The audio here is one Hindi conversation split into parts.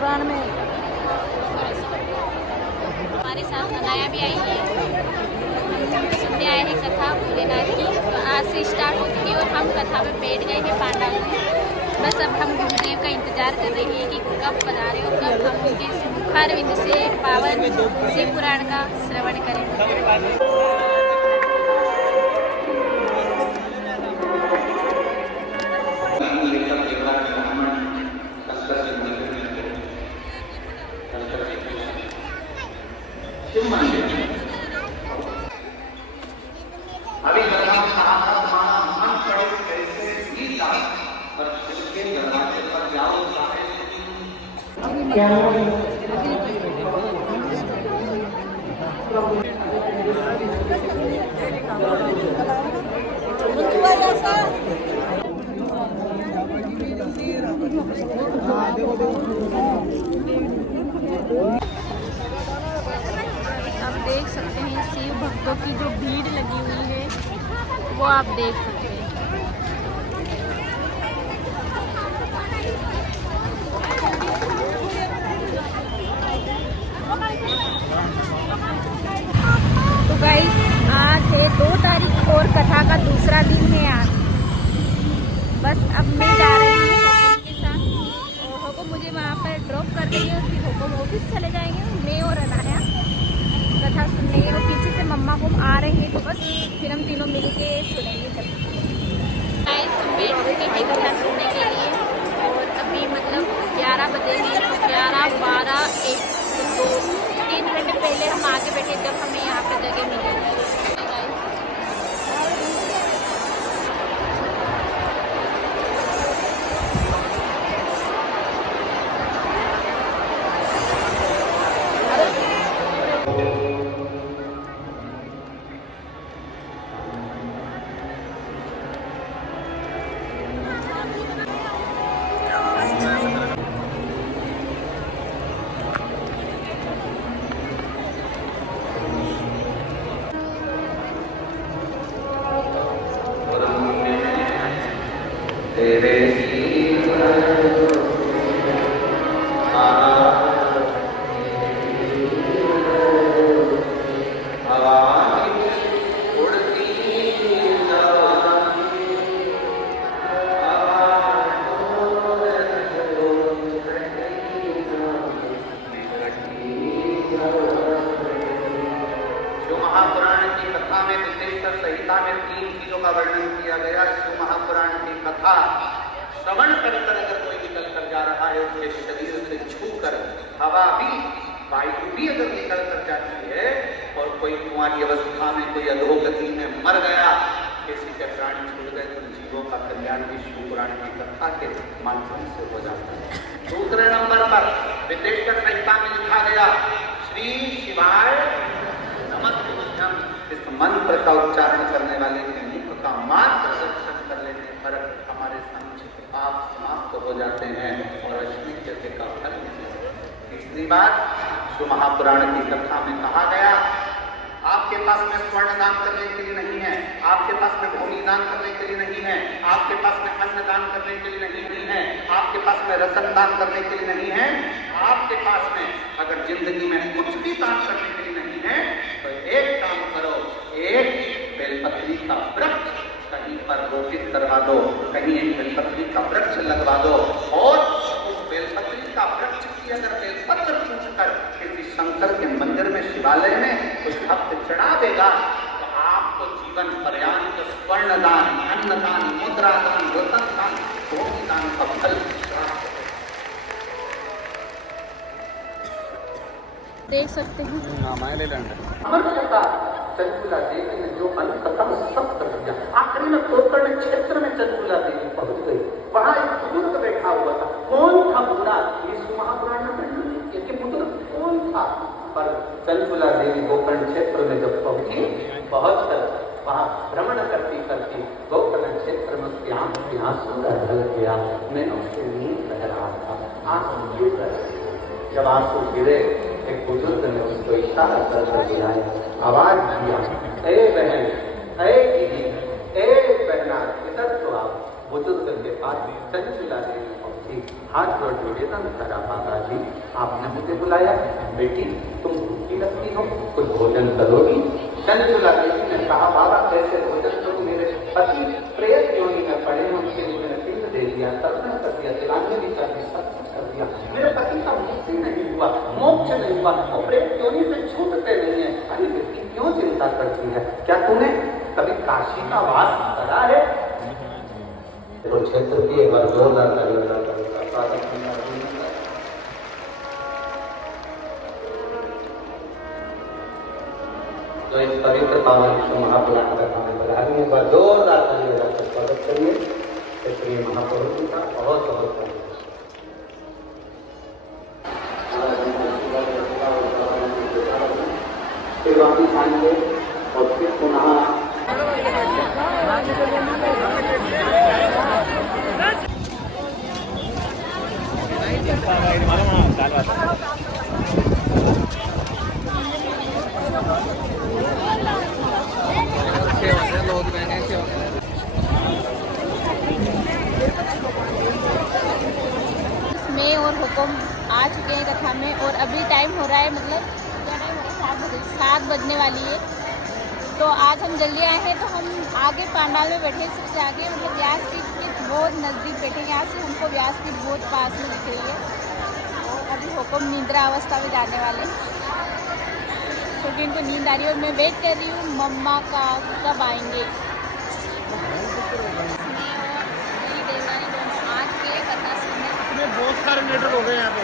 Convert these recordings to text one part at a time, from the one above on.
पुराण में हमारे साथ अनाया भी आई है। हम सुनने आए हैं कथा भोलेनाथ की, तो आज से स्टार्ट हो चुकी है और हम कथा में बैठ गए हैं पांडाल में। बस अब हम गुरुदेव का इंतजार कर रहे हैं कि कब पधारे और कब हम उनके मुखारविंद से पावन शिव पुराण का श्रवण करें। अभी पर इसके दरवाजे पर जाओ आप देख सकते हैं शिव भक्तों की जो भीड़ लगी हुई है वो आप देख सकते हैं। तो गाइस आज है 2 तारीख और कथा का दूसरा दिन है आज। बस अब मैं जा रही हूँ के साथ और होको मुझे वहाँ पर ड्रॉप कर देंगे, उसकी होको ऑफिस चले जाएंगे। मैं और अनाया कथा सुनने और पीछे से मम्मा को आ रहे हैं, तो बस फिर हम तीनों मिल के सुनेंगे। गाइस हम बैठ चुके हैं कथा सुनने के लिए और अभी मतलब 11 बजेंगे, 11, 12, 1, 2, 3 घंटे पहले हम आगे बैठे जब हमें यहाँ पर जगह मिली। तेरे महापुराण की कथा में विशेषकर संहिता में 3 चीजों का वर्णन किया गया। शिव महापुराण की कथा श्रवण कर अगर कोई निकल कर जा रहा है, उसके शरीर से छूकर हवा भी, वायु भी अगर निकल कर जाती है और कोई कुंवारी अवस्था में, कोई अधोगति में मर गया, किसी के प्राण छूट गए, तो जीवों का कल्याण भी शिव पुराण की कथा के माध्यम से हो जाता है। दूसरे नंबर पर विशेषकर संहिता में लिखा गया श्री शिवाय नमः। इस मंत्र का उच्चारण करने वाले के मुख का मात्र दर्शन कर लेने पर हमारे संचित पाप समाप्त हो जाते हैं और अश्विन जैसे का फल मिलता है। तीसरी बात, शिव महापुराण की कथा में कहा गया आपके पास में स्वर्ण दान करने के लिए नहीं है, आपके पास में भूमि दान करने के लिए नहीं है, आपके पास में अन्न दान करने के लिए नहीं है, आपके पास में रतन दान करने के लिए नहीं है, आपके पास में अगर जिंदगी में कुछ भी दान करने के लिए नहीं है, तो एक काम करो, एक बेलपत्री का वृक्ष कहीं पर रोपित करवा दो, कहीं एक बेलपत्री का वृक्ष लगवा दो और उस बेलपत्री का वृक्ष की अगर बेलपत्र पूछकर किसी शंकर के मंदिर में, शिवालय में कोई भक्त चढ़ा देगा, तो आपको जीवन पर्यंत स्वर्ण दान, अन्न दान, मुद्रा दान, रतन दान, भूमि दान का फल देख सकते हैं। चंचुला देवी ने जो अनुकथा सब कर दिया। आखिरी में गोकर्ण क्षेत्र में चंचुला देवी पहुंच गई। वहां एक बुजुर्ग बैठा हुआ था। कौन था बूढ़ा? इस महापुराण में ये बुजुर्ग कौन था? पर चंचुला देवी गोकर्ण क्षेत्र में जब पहुंची, पहुंच कर वहां भ्रमण करती करती गोकर्ण क्षेत्र में उसकी आंख में आंसू ढल गया। मैंने उससे नींद रह रहा था, आंसू गिर रहे। जब आंसू गिरे, एक बुजुर्ग ने उसको इशारा कर दिया, आवाज दिया, ए बहन, ए दीदी, ए बहना, इधर तो आओ। वो बुजुर्ग के पास चंचला देवी पहुंची, हाथ जोड़ निवेदन करा, माताजी आपने मुझे बुलाया, बेटी तुम भूखी लगती हो, कुछ भोजन करोगी? चंचला देवी ने कहा, बाबा कैसे भोजन करूं, मेरे पति प्रेत योनि में पड़े हैं, उनके लिए मैंने पिंड दे दिया, तर्पण कर दिया, तिलांजलि कर दी, सब कुछ कर दिया, मेरे पति का मुक्ति नहीं हुआ, मोक्ष नहीं हुआ, और प्रेत योनि से छूटते नहीं है। अरे बेटी क्यों चिंता करती है, क्या तूने कभी काशी का वास करा है? तो क्षेत्र की एक बार जोरदार तालियां करेगा स्वागत करना। तो इस पवित्र पावन महापुराण कथा में बधाई, एक बार जोरदार तालियां का स्वागत करिए क्षेत्रीय महापुरुषों का। बहुत बहुत धन्यवाद। फिर वापिस आएंगे और फिर पुनः मैं और हुकुम आ चुके हैं कथा में, और अभी टाइम हो रहा है, मतलब क्या टाइम हो रहा है, 7 बजने वाली है। तो आज हम जल्दी आए हैं, तो हम आगे पांडाल में बैठे, सबसे आगे, मतलब व्यासपीठ के बहुत नज़दीक बैठे। यहाँ से हमको व्यासपीठ बहुत पास में दिख रही है। और अभी हुकुम निद्रा अवस्था में जाने वाले, क्योंकि इनको नींद आ रही है और मैं वेट कर रही हूँ मम्मा का कब आएंगे। बहुत सारे लीटर हो गए यहाँ पे।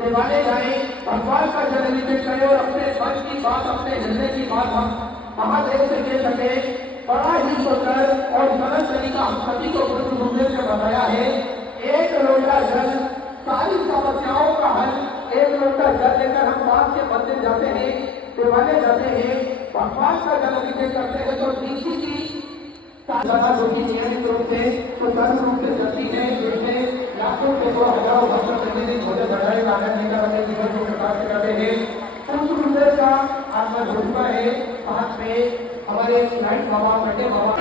दिवाले जाए, भगवान का जल अभिषेक करें और अपने मन की बात, अपने हृदय की बात हम महादेव से कह सके। बड़ा ही सुंदर और सरल तरीका हम सभी को गुरु गुरुदेव से बताया है। एक लोटा जल सारी समस्याओं का हल, एक लोटा जल लेकर हम बाप के मंदिर जाते हैं, दिवाले जाते हैं, भगवान का जल अभिषेक करते हैं, तो नीति की साधना जो कि नियमित रूप से तो सर्व रूप से चलती है, जिसमें लाखों के 2,000 भक्त प्रतिदिन छोटे बढ़ाए कारण लेकर अपने जीवन को प्रकाश करते हैं। उस गुरुदेव का आज मैं झुकता है, साथ में हमारे नाइट बाबा, बड़े बाबा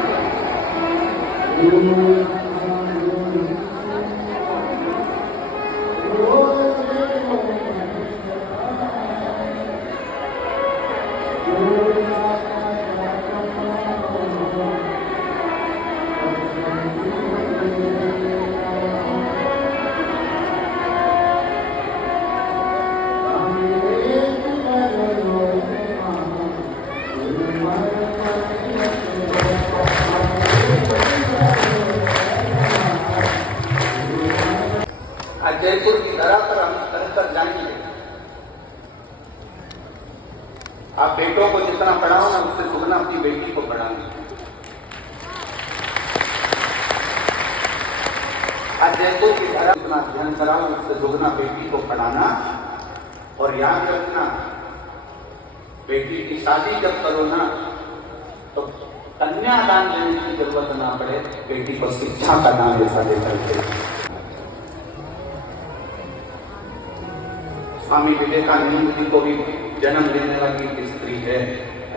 जयपुर की धरा पर हम कर जाएंगे। आप बेटों को जितना पढ़ाओ ना, उससे दुगना अपनी बेटी को पढ़ाएंगे। आज जयपुर की धरा जितना अध्ययन कराओ, उससे दुगना बेटी को पढ़ाना। और याद रखना, बेटी की शादी जब करो ना, तो कन्यादान देने की जरूरत ना पड़े, बेटी को शिक्षा का नाम ऐसा देकर के। स्वामी विवेकानंद जी को भी जन्म देने वाली एक स्त्री है,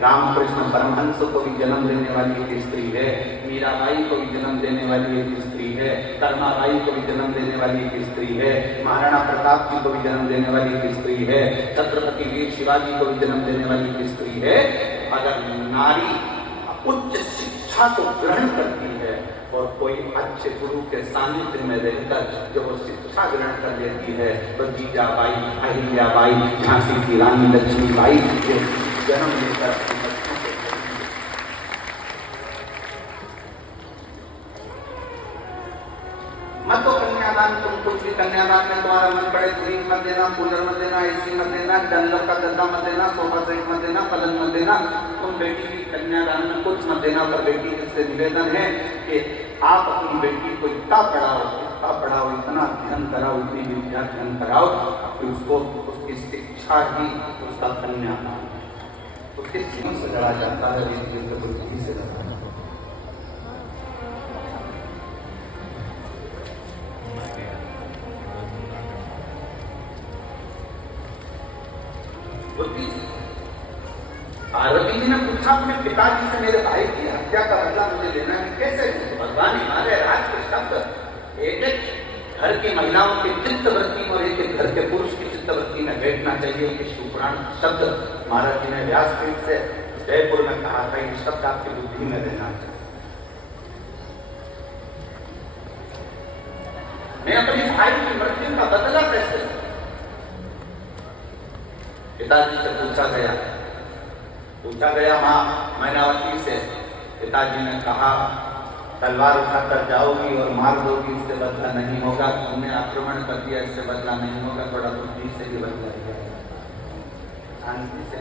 रामकृष्ण परमहंस को भी जन्म देने वाली एक स्त्री है, मीराबाई को भी जन्म देने वाली एक स्त्री है, कर्माबाई को भी जन्म देने वाली एक स्त्री है, महाराणा प्रताप जी को भी जन्म देने वाली एक स्त्री है, छत्रपति वीर शिवाजी को भी जन्म देने वाली एक स्त्री है। अगर नारी उच्च शिक्षा को ग्रहण करती है और कोई अच्छे गुरु के सानिध्य में रहकर जो वो शिक्षा ग्रहण कर लेती है, तो जीजाबाई, अहिल्याबाई, झांसी की रानी लक्ष्मीबाई जन्म लेकर मत तो कन्यादान, तुम कुछ भी कन्यादान में तुम्हारा मन पड़े, फ्रिज मत देना, कूलर मत देना, एसी मत देना, डंलर का गद्दा मत देना, सोफा सेट मत देना, पलंग मत देना। तुम बेटी की कन्यादान में कुछ मत देना। पर बेटी से निवेदन है कि आप अपनी बेटी को इतना पढ़ाओ, इतना अध्ययन कराओ, इतनी विद्या अध्ययन कराओ कि उसको उसकी शिक्षा ही उसका कन्यादान, उसके जीवन से लड़ा जाता है, बुद्धि से लड़ा। बुद्धि से। पार्वती जी ने पूछा अपने पिताजी से, मेरे भाई की हत्या का बदला मुझे लेना है कैसे? भगवान हिमालय राज के शब्द एक एक घर की महिलाओं की चित्तवृत्ति और एक एक घर के पुरुष की चित्तवृत्ति में बैठना चाहिए। ये शिवपुराण शब्द महाराज जी ने व्यासपीठ से जयपुर में कहा था, ये शब्द आपकी बुद्धि में रहना चाहिए। मैं अपने भाई की मृत्यु का बदला कैसे लूं? पिताजी से पूछा गया मां मैनावती से। पिताजी ने कहा, तलवार उठाकर जाओगी और मार दोगी, इससे बदला नहीं होगा। तुमने आक्रमण कर दिया, इससे बदला नहीं होगा। थोड़ा बुद्धि से भी बदला दिया, शांति से।